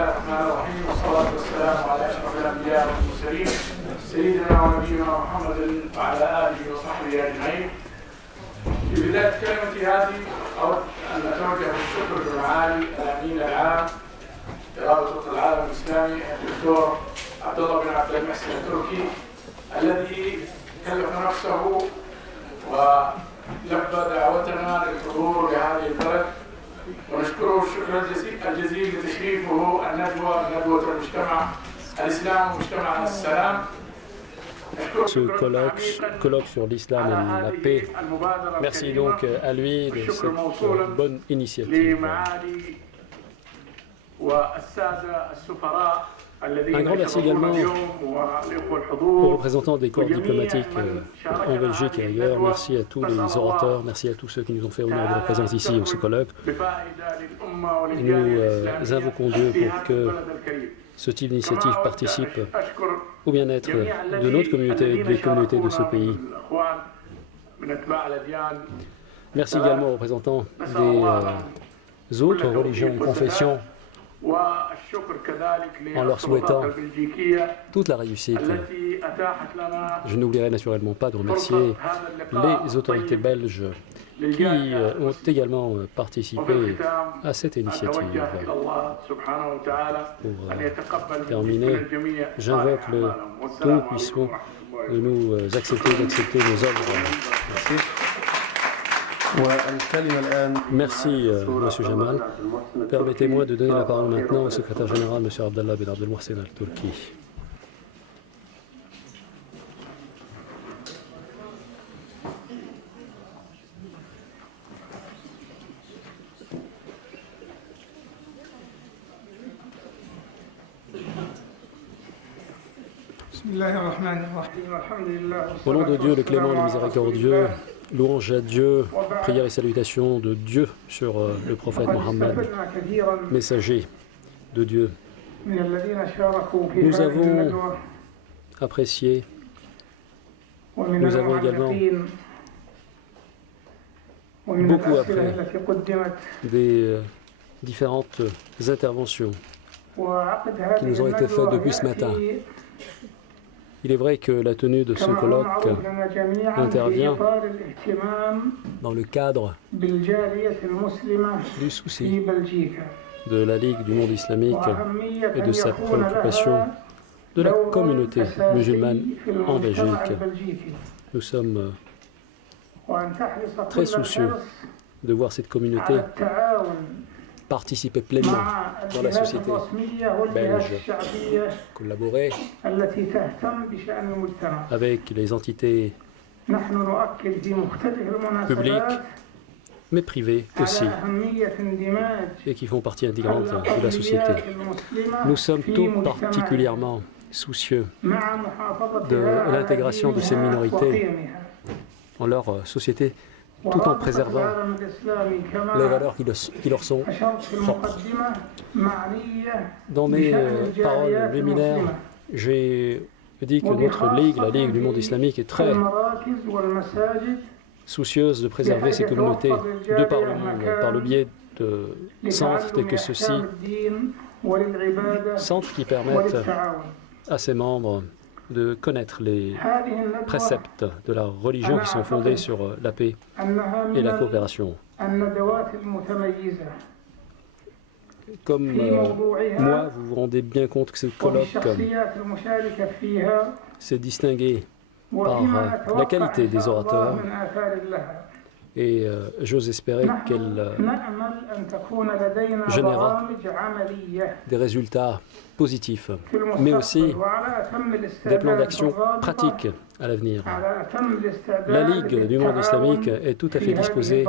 الله الرحمن الرحيم والصلاة والسلام على أشرف الأنبياء والمرسلين سيدنا ونبينا محمد وعلى آله وصحبه أجمعين. في بداية كلمتي هذه أود أن أتوجه بالشكر لمعالي الأمين العام لرابطة العالم الإسلامي الدكتور عبد الله بن عبد المحسن التركي الذي كلف نفسه ولبى دعوتنا للحضور لهذه البلد، ونشكره الشكر الجزيل لتشريفه ندوة المجتمع الإسلام ومجتمع السلام. Ce colloque sur l'islam et la paix. Merci donc à lui de cette bonne initiative. Un grand merci également aux représentants des corps diplomatiques en Belgique et ailleurs. Merci à tous les orateurs, merci à tous ceux qui nous ont fait honneur de leur présence ici au colloque. Et nous invoquons Dieu pour que ce type d'initiative participe au bien-être de notre communauté et des communautés de ce pays. Merci également aux représentants des autres religions et confessions en leur souhaitant toute la réussite. Je n'oublierai naturellement pas de remercier les autorités belges qui ont également participé à cette initiative. Pour terminer, j'invoque le Tout-Puissant de nous d'accepter nos œuvres. Merci. Merci, M. Jamal. Permettez-moi de donner la parole maintenant au secrétaire général, M. Abdallah bin Abdel Mohsen al-Turki. Au nom de Dieu, le clément et le miséricordieux, louange à Dieu, prière et salutations de Dieu sur le prophète Mohammed, messager de Dieu. Nous avons apprécié, nous avons également beaucoup appris des différentes interventions qui nous ont été faites depuis ce matin. Il est vrai que la tenue de ce colloque intervient dans le cadre du souci de la Ligue du monde islamique et de sa préoccupation de la communauté musulmane en Belgique. Nous sommes très soucieux de voir cette communauté participer pleinement dans la société belge, collaborer avec les entités publiques, mais privées aussi, et qui font partie intégrante de la société. Nous sommes tout particulièrement soucieux de l'intégration de ces minorités en leur société, tout en préservant les valeurs qui leur sont propres. Dans mes paroles liminaires, j'ai dit que notre Ligue, la Ligue du monde islamique, est très soucieuse de préserver ces communautés de par le monde, par le biais de centres tels que ceux-ci, centres qui permettent à ses membres de connaître les préceptes de la religion qui sont fondés sur la paix et la coopération. Comme moi, vous vous rendez bien compte que ce colloque s'est distingué par la qualité des orateurs et j'ose espérer qu'elle générera des résultats positifs, mais aussi des plans d'action pratiques à l'avenir. La Ligue du monde islamique est tout à fait disposée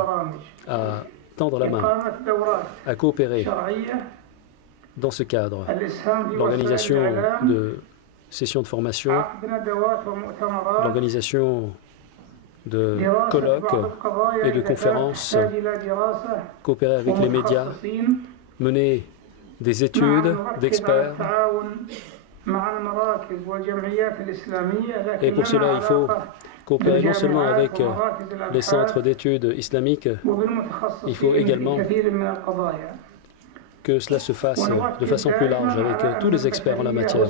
à tendre la main, à coopérer dans ce cadre. L'organisation de sessions de formation, l'organisation de colloques et de conférences, coopérer avec les médias, mener des études d'experts. Et pour cela, il faut coopérer non seulement avec les centres d'études islamiques, il faut également que cela se fasse de façon plus large avec tous les experts en la matière.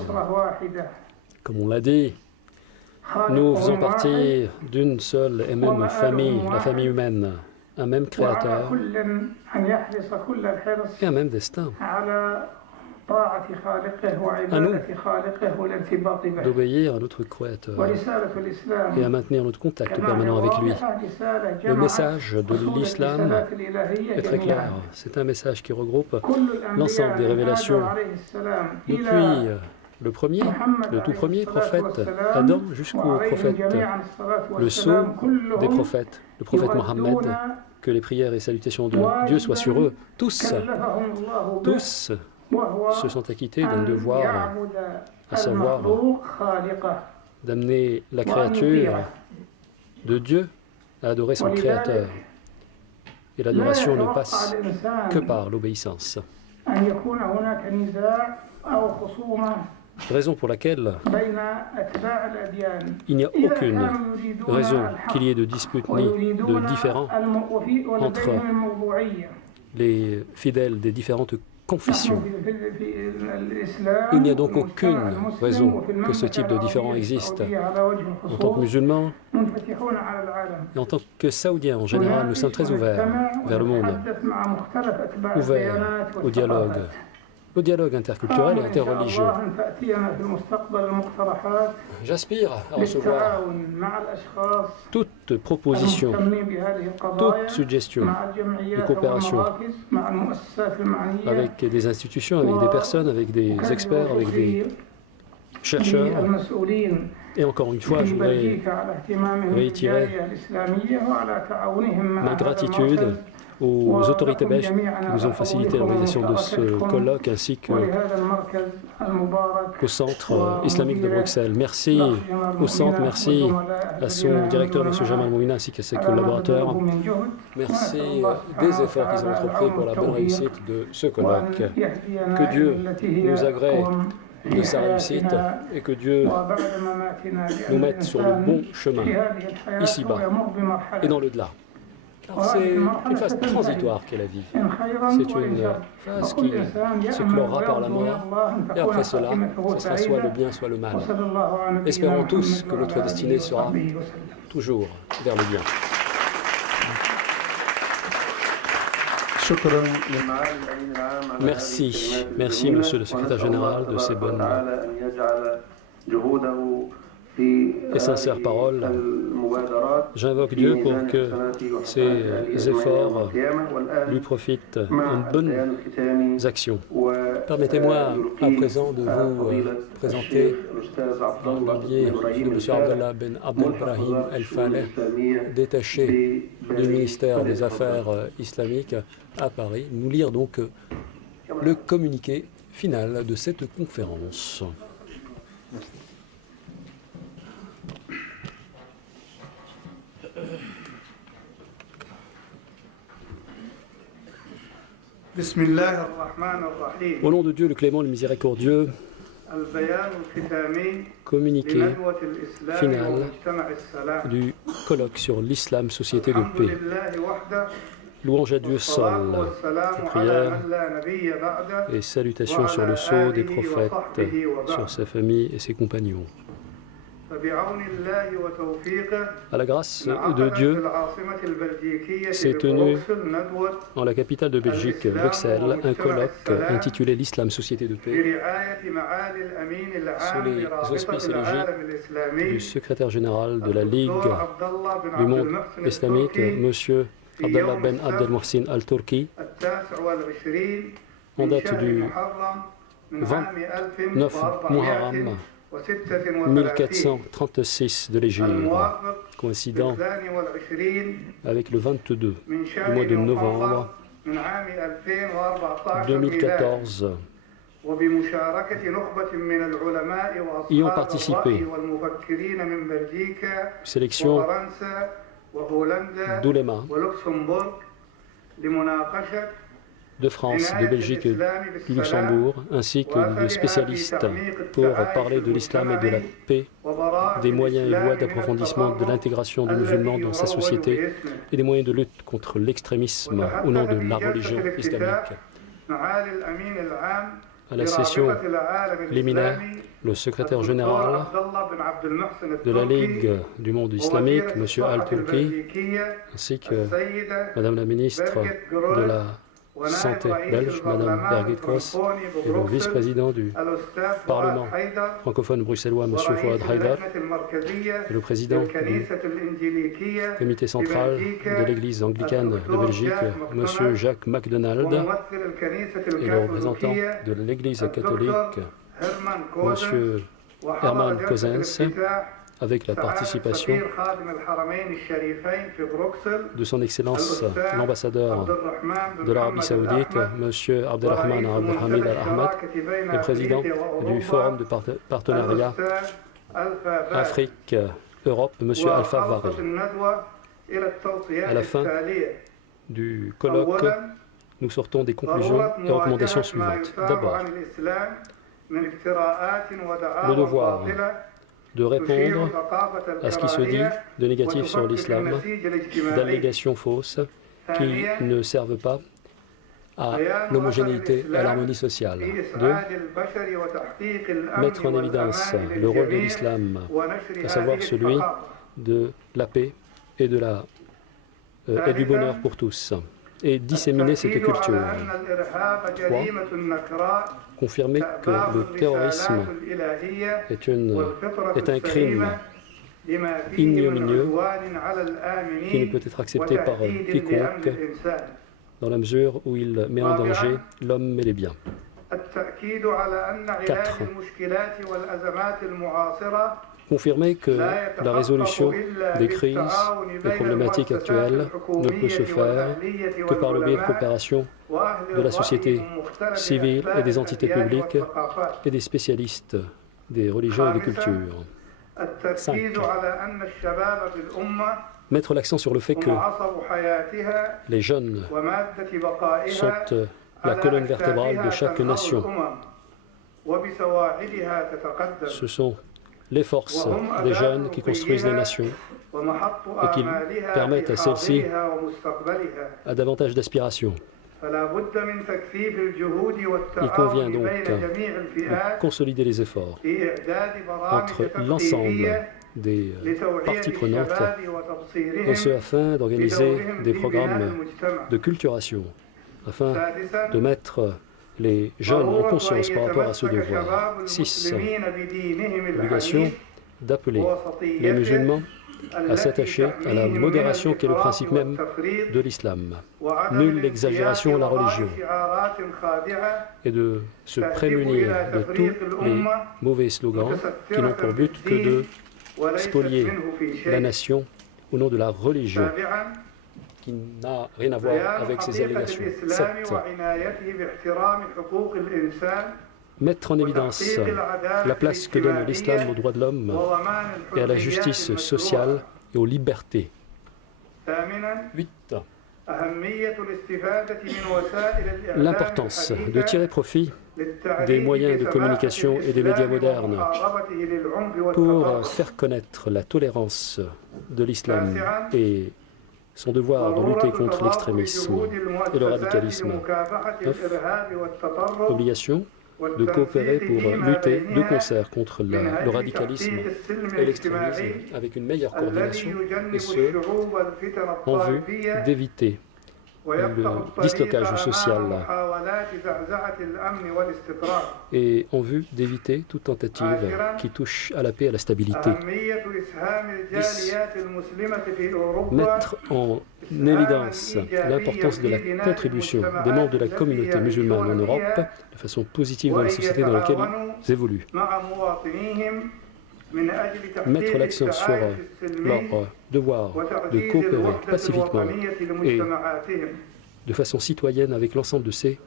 Comme on l'a dit, nous faisons partie d'une seule et même famille, la famille humaine, un même créateur et un même destin. À nous d'obéir à notre Créateur et à maintenir notre contact permanent avec lui. Le message de l'islam est très clair. C'est un message qui regroupe l'ensemble des révélations depuis le tout premier prophète Adam jusqu'au prophète, le sceau des prophètes, le prophète Mohammed, que les prières et salutations de Dieu soient sur eux. Tous se sont acquittés d'un devoir, à savoir d'amener la créature de Dieu à adorer son Créateur. Et l'adoration ne passe que par l'obéissance. Raison pour laquelle il n'y a aucune raison qu'il y ait de dispute ni de différend entre les fidèles des différentes confessions. Il n'y a donc aucune raison que ce type de différend existe. En tant que musulmans et en tant que saoudiens en général, nous sommes très ouverts vers le monde, ouverts au dialogue interculturel et interreligieux. J'aspire à recevoir toute proposition, toute suggestion de coopération avec des institutions, avec des personnes, avec des experts, avec des chercheurs. Et encore une fois, je voudrais réitérer ma gratitude aux autorités belges qui nous ont facilité l'organisation de ce colloque ainsi qu'au Centre islamique de Bruxelles. Merci au Centre, merci à son directeur, M. Jamal Moumina, ainsi qu'à ses collaborateurs. Merci des efforts qu'ils ont entrepris pour la bonne réussite de ce colloque. Que Dieu nous agrée de sa réussite et que Dieu nous mette sur le bon chemin, ici-bas et dans le-delà. C'est une phase transitoire qu'est la vie. C'est une phase qui se clora par la mort. Et après cela, ce sera soit le bien, soit le mal. Espérons tous que notre destinée sera toujours vers le bien. Merci. Merci, Monsieur le Secrétaire Général, de ces bonnes et sincères paroles. J'invoque Dieu pour que ces efforts lui profitent en bonnes actions. Permettez-moi à présent de vous présenter, dans le biais de M. Abdallah Ben Abdelbrahim El-Faleh, détaché du ministère des Affaires islamiques à Paris, nous lire donc le communiqué final de cette conférence. Au nom de Dieu, le clément, le miséricordieux, communiqué final du colloque sur l'islam, société de paix. Louange à Dieu seul, prière et salutations sur le sceau des prophètes, sur sa famille et ses compagnons. À la grâce de Dieu, s'est tenu en la capitale de Belgique, Bruxelles, un colloque intitulé l'Islam, société de paix, sous les auspices et l'égide du secrétaire général de la Ligue du monde islamique, M. Abdallah Ben Abdel Mohsin Al-Turki, en date du 29 Muharram 1436 de l'Hégire, coïncidant avec le 22 du mois de novembre 2014. Y ont participé sélection d'oulémas de France, de Belgique et du Luxembourg, ainsi que de spécialistes pour parler de l'islam et de la paix, des moyens et voies d'approfondissement de l'intégration des musulmans dans sa société et des moyens de lutte contre l'extrémisme au nom de la religion islamique. À la session liminaire, le secrétaire général de la Ligue du monde islamique, M. Al-Turki, ainsi que Madame la ministre de la Santé belge, Madame Birgit Kos, et le vice-président du Parlement francophone bruxellois, M. Fouad Haïdar, et le président du comité central de l'Église anglicane de Belgique, M. Jacques MacDonald, et le représentant de l'Église catholique, M. Herman Cousins, avec la participation de son Excellence l'ambassadeur de l'Arabie Saoudite, M. Abdelrahman Abdelhamid Al-Ahmad, et président du Forum de partenariat Afrique-Europe, M. Alpha Varri. À la fin du colloque, nous sortons des conclusions et recommandations suivantes. D'abord, le devoir de répondre à ce qui se dit de négatif sur l'islam, d'allégations fausses qui ne servent pas à l'homogénéité et à l'harmonie sociale. 2. Mettre en évidence le rôle de l'islam, à savoir celui de la paix et, et du bonheur pour tous, et disséminer cette culture. 3. Confirmer que le terrorisme est un crime ignominieux qui ne peut être accepté par quiconque dans la mesure où il met en danger l'homme et les biens. 4. Confirmer que la résolution des crises et problématiques actuelles ne peut se faire que par le biais de coopération de la société civile et des entités publiques et des spécialistes des religions et des cultures. 5. Mettre l'accent sur le fait que les jeunes sont la colonne vertébrale de chaque nation. Ce sont les forces des jeunes qui construisent les nations et qui permettent à celles-ci à davantage d'aspiration. Il convient donc de consolider les efforts entre l'ensemble des parties prenantes, et ce afin d'organiser des programmes de culturation, afin de mettre les jeunes en conscience par rapport à ce devoir. 6. L'obligation d'appeler les musulmans à s'attacher à la modération qui est le principe même de l'islam. Nulle exagération à la religion, et de se prémunir de tous les mauvais slogans qui n'ont pour but que de spolier la nation au nom de la religion, qui n'a rien à voir avec ces allégations. 7. Mettre en évidence la place que donne l'islam aux droits de l'homme et à la justice sociale et aux libertés. 8. L'importance de tirer profit des moyens de communication et des médias modernes pour faire connaître la tolérance de l'islam et son devoir de lutter contre l'extrémisme et le radicalisme. 9. Obligation de coopérer pour lutter de concert contre le radicalisme et l'extrémisme avec une meilleure coordination, et ce, en vue d'éviter le dislocage social et en vue d'éviter toute tentative qui touche à la paix et à la stabilité. 10. Mettre en évidence l'importance de la contribution des membres de la communauté musulmane en Europe de façon positive dans les sociétés dans lesquelles ils évoluent. Mettre l'accent sur leur devoir de coopérer pacifiquement et de façon citoyenne avec l'ensemble de ses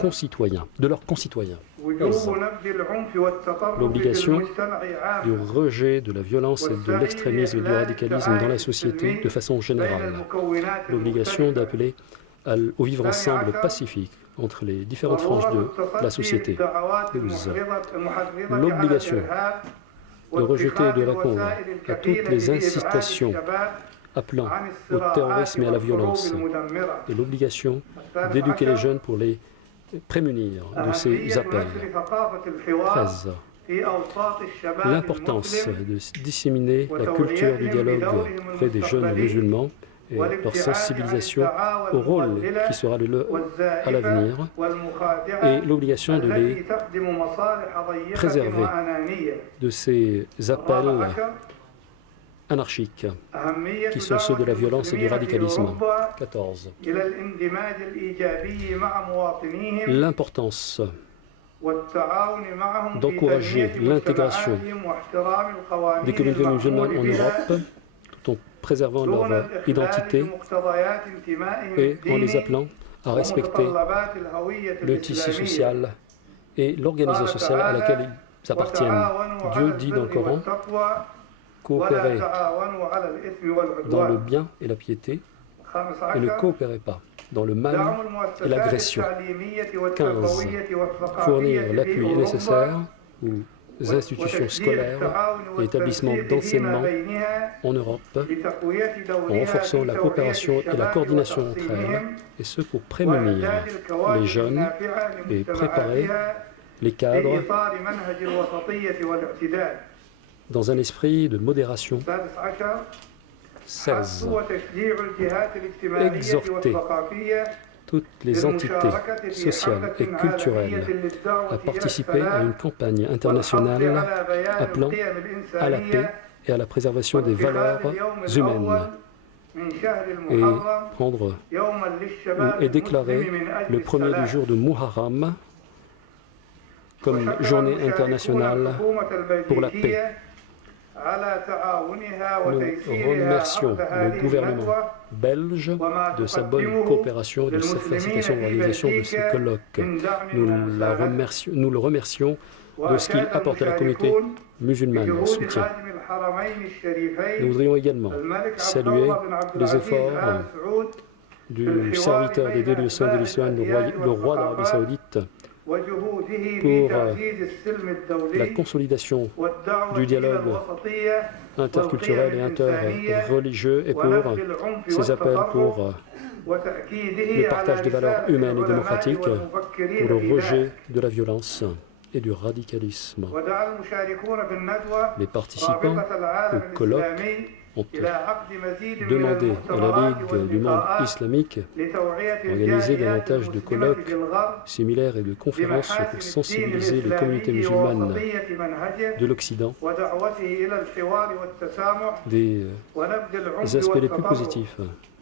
concitoyens, de leurs concitoyens. 11. L'obligation du rejet de la violence et de l'extrémisme et du radicalisme dans la société de façon générale. L'obligation d'appeler au vivre ensemble pacifique entre les différentes franges de la société. 12. L'obligation de rejeter et de répondre à toutes les incitations appelant au terrorisme et à la violence, et l'obligation d'éduquer les jeunes pour les prémunir de ces appels. 13. L'importance de disséminer la culture du dialogue auprès des jeunes musulmans et leur sensibilisation au rôle qui sera le leur à l'avenir et l'obligation de les préserver de ces appels anarchiques qui sont ceux de la violence et du radicalisme. 14. L'importance d'encourager l'intégration des communautés musulmanes en Europe tout en préservant leur identité et en les appelant à respecter le tissu social et l'organisation sociale à laquelle ils appartiennent. Dieu dit dans le Coran, coopérez dans le bien et la piété et ne coopérez pas dans le mal et l'agression. 15. Fournir l'appui nécessaire aux institutions scolaires et établissements d'enseignement en Europe en renforçant la coopération et la coordination entre elles, et ce pour prémunir les jeunes et préparer les cadres dans un esprit de modération. 16. Exhorter toutes les entités sociales et culturelles à participer à une campagne internationale appelant à la paix et à la préservation des valeurs humaines et prendre et déclarer le premier du jour de Muharram comme journée internationale pour la paix. Nous remercions le gouvernement belge de sa bonne coopération et de sa facilitation de l'organisation de ce colloque. Nous le remercions de ce qu'il apporte à la communauté musulmane en soutien. Nous voudrions également saluer les efforts du serviteur des délégations de l'islam, le roi d'Arabie Saoudite, pour la consolidation du dialogue interculturel et interreligieux et pour ses appels pour le partage des valeurs humaines et démocratiques, pour le rejet de la violence et du radicalisme. Les participants au colloque ont demandé à la Ligue du monde islamique d'organiser davantage de colloques similaires et de conférences pour sensibiliser les communautés musulmanes de l'Occident des aspects les plus positifs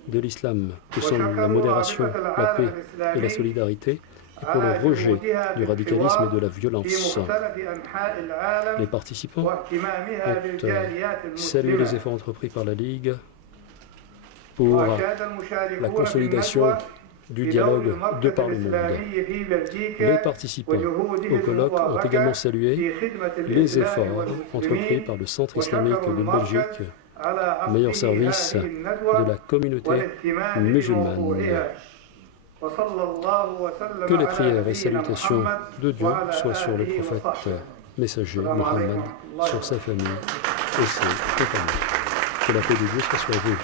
de l'islam, que sont la modération, la paix et la solidarité, et pour le rejet du radicalisme et de la violence. Les participants ont salué les efforts entrepris par la Ligue pour la consolidation du dialogue de par le monde. Les participants au colloque ont également salué les efforts entrepris par le Centre islamique de Belgique, meilleur service de la communauté musulmane. Que les prières et salutations de Dieu soient sur le prophète messager Mohammed, sur sa famille et ses compagnons. Que la paix de Dieu soit sur vous.